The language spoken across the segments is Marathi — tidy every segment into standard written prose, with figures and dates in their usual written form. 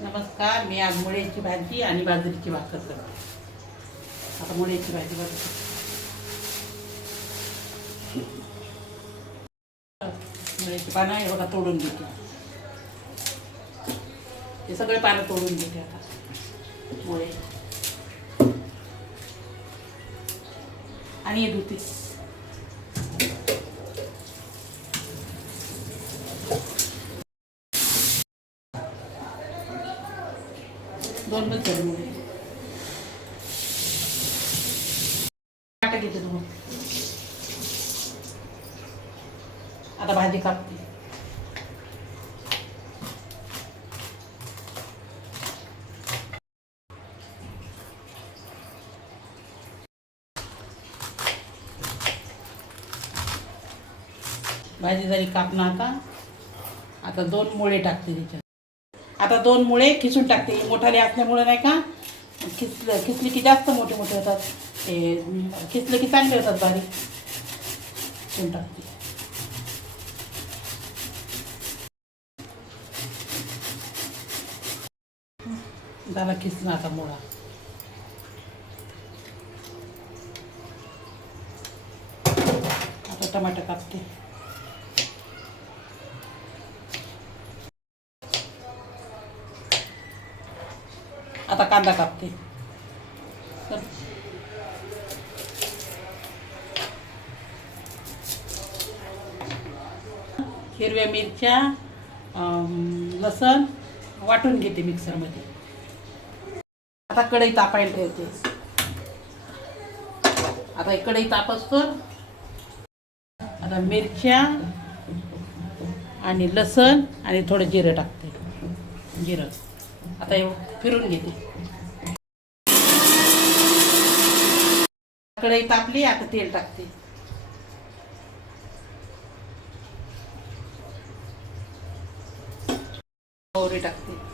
नमस्कार. मी आज मुळ्याची भाजी आणि बाजरीची भाकर करते. आता मुळ्याची भाजी बनवते. मुळ्याची पानं आहे बघा, तोडून घेते. हे सगळे पानं तोडून घेते आता. मुळे आणि हे धुते. दोन बस मुळे घेते तुम्ही. आता भाजी कापते. भाजी झाली कापणं. आता दोन मुळे टाकते त्याच्यात. आता दोन मुळे खिसून टाकते. मोठाले असल्यामुळे नाही का, खिसले की जास्त मोठे मोठे होतात. ते खिसले की चांगले होतात, बारीक खिसून टाकते. झाला खिसून आता मुळा. आता टमाटर कापते. आता कांदा कापते. हिरव्या मिरच्या, लसण वाटून घेते मिक्सरमध्ये. आता कढई तापायला ठेवते. आता कढई तापसतो. आता मिरच्या आणि लसण आणि थोडं जिरं टाकते. जिरं आता हे फिरून घेते. कढई तापली. आता तेल टाकते. मोहरी टाकते.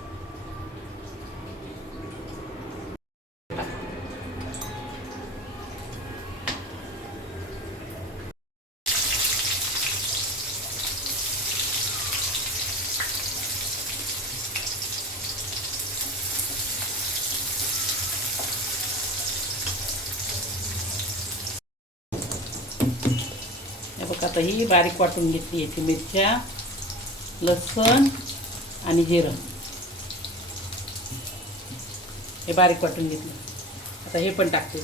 बघा, आता ही बारीक वाटून घेतली. याची मिरच्या, लसण आणि जिरं हे बारीक वाटून घेतलं. आता हे पण टाकते.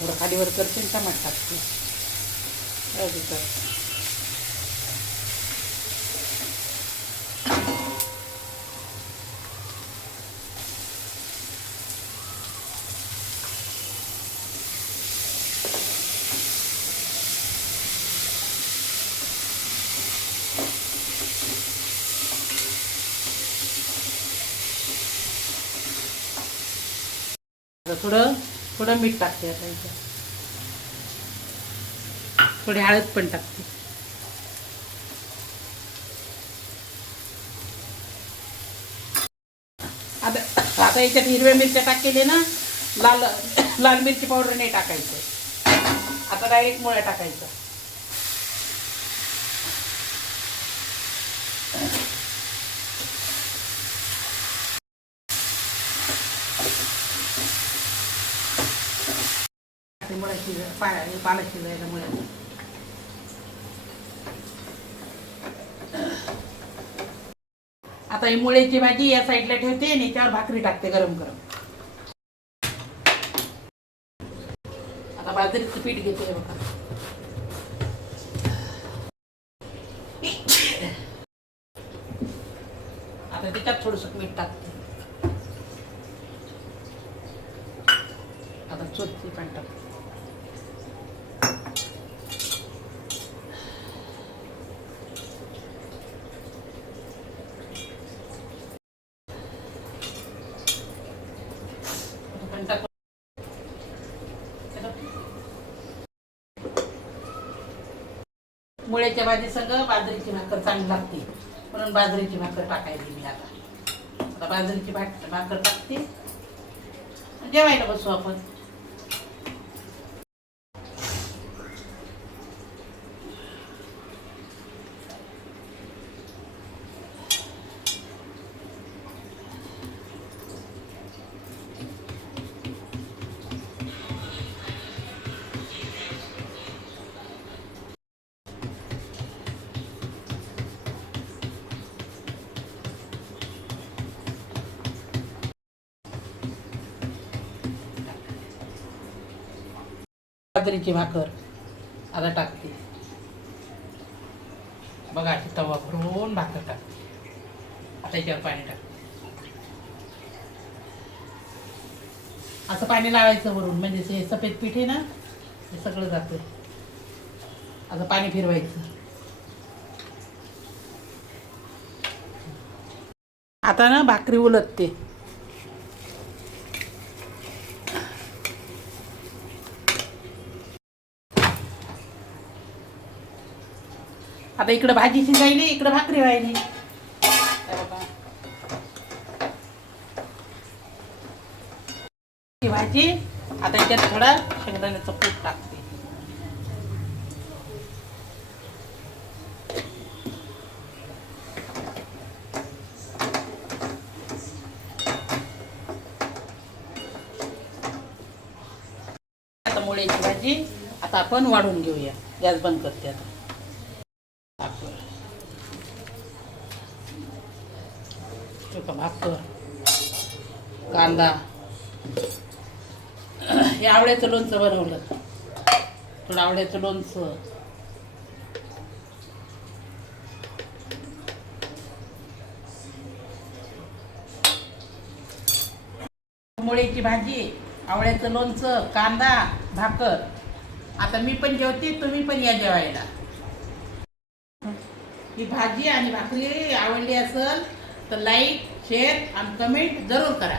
थोडं खालीवर करते. टमाटर टाकते. थोडं थोडं मीठ टाकते. आता इथं थोडी हळद पण टाकते. आता आता याच्यात हिरव्या मिरच्या टाकलेल्या ना, लाल लाल मिरची पावडर नाही टाकायचं. आता डायरेक्ट मुळ्या टाकायचं. पाला शिजायला मुळे. आता ही मुळ्याची भाजी या साईडला ठेवते आणि त्यावर भाकरी टाकते गरम गरम. आता बाजरीचं पीठ घेते बघा. आता त्याच्यात थोडंसं मीठ टाकते. आता चोथी पण टाकते. मुळ्याच्या भाजी सगळं बाजरीची भाकर चांगली लागते, म्हणून बाजरीची भाकर टाकायची मी. आता बाजरीची भाकर टाकते. जेवायला बसू आपण. बाजरीची भाकर आता टाकते. बघा अशी तवा भरून भाकर टाकते. आता याच्यावर पाणी टाकते. असं पाणी लावायचं वरून, म्हणजे ते सफेद पीठ आहे ना ते सगळं जातं. असं पाणी फिरवायचं. आता ना भाकरी उलटते. आता इकडं भाजी शिजायली, इकडं भाकरी व्हायली. ही भाजी आता याच्यात थोडा शेंगदाण्याचं कूट टाकते. आता मुळ्याची भाजी आता आपण वाढून घेऊया. गॅस बंद करते आता. भाकर, कांदा, हे आवळ्याचं लोणचं बनवलं. थोडं आवळ्याचं लोणचं, मुळ्याची भाजी, आवळ्याचं लोणचं, कांदा, भाकर. आता मी पण जेवते, तुम्ही पण या जेवायला. ही भाजी आणि भाकरी आवडली असेल तर लाईक, शेअर आणि कमेंट जरूर करा.